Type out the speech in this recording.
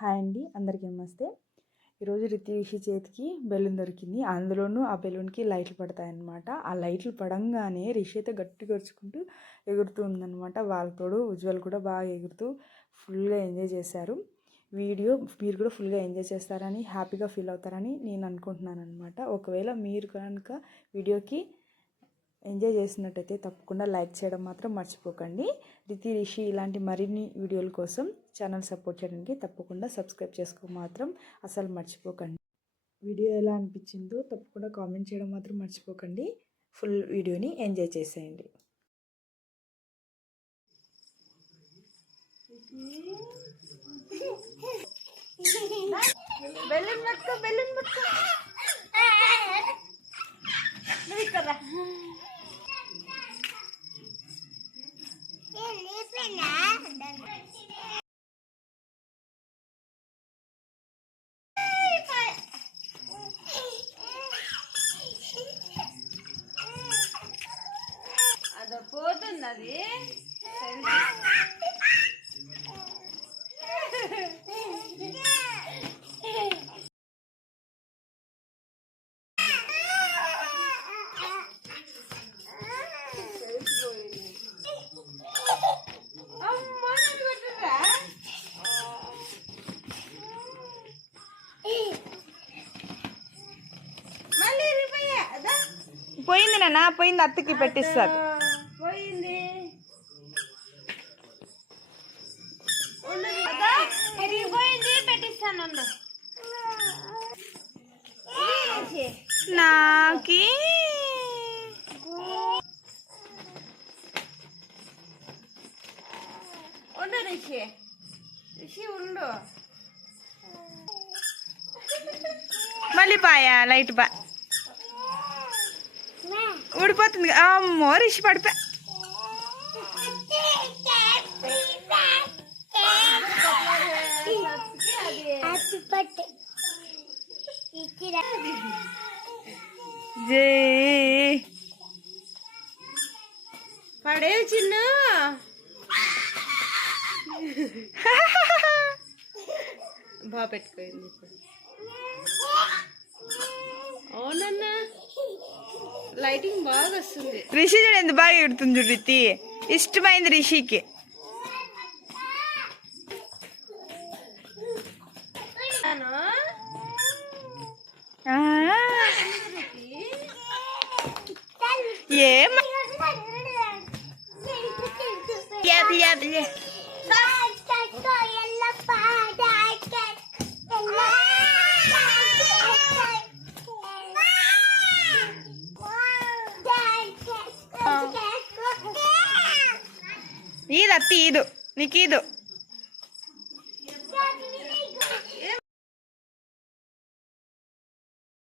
Hi అండి, అందరికీ నమస్తే. ఈరోజు రిషి చేతికి బెలూన్ దొరికింది. అందులోనూ ఆ బెలూన్కి లైట్లు పడతాయన్నమాట. ఆ లైట్లు పడంగానే రిషి అయితే గట్టిగా గరుచుకుంటూ ఎగురుతూ ఉందన్నమాట. వాళ్ళతోడు ఉజ్వల్ కూడా బాగా ఎగురుతూ ఫుల్గా ఎంజాయ్ చేశారు. వీడియో మీరు కూడా ఫుల్గా ఎంజాయ్ చేస్తారని, హ్యాపీగా ఫీల్ అవుతారని నేను అనుకుంటున్నాను అనమాట. ఒకవేళ మీరు కనుక వీడియోకి ఎంజాయ్ చేసినట్టయితే తప్పకుండా లైక్ చేయడం మాత్రం మర్చిపోకండి. రిషి ఇలాంటి మరిన్ని వీడియోల కోసం ఛానల్ సపోర్ట్ చేయడానికి తప్పకుండా సబ్స్క్రైబ్ చేసుకో మాత్రం అసలు మర్చిపోకండి. వీడియో ఎలా అనిపించిందో తప్పకుండా కామెంట్ చేయడం మాత్రం మర్చిపోకండి. ఫుల్ వీడియోని ఎంజాయ్ చేసేయండి. బెలూన్ పట్టుకో, బెలూన్ పట్టుకో. అదో పోతుంది అది. పోయింది నాన్న, పోయింది. అత్తకి పెట్టిస్తారు. పోయింది, పోయింది, పెట్టిస్తాను. నాకి ఉండు రిషి, రిషి ఉండు. మళ్ళీ పాయా లైట్ బా ఊడిపోతుంది. అమ్మో రిషి పడిపో. పడేవి చిన్న. బాగా పెట్టుకోయింది ఇప్పుడు. అవునన్నా, లైటింగ్ బాగా వస్తుంది. రిషి చూడు ఎంత బాగా ఎడుతుంది. చూడు రితి ఇష్టమైంది రిషికి. ఈదు అత్తి, ఈదు నీకు ఈదు.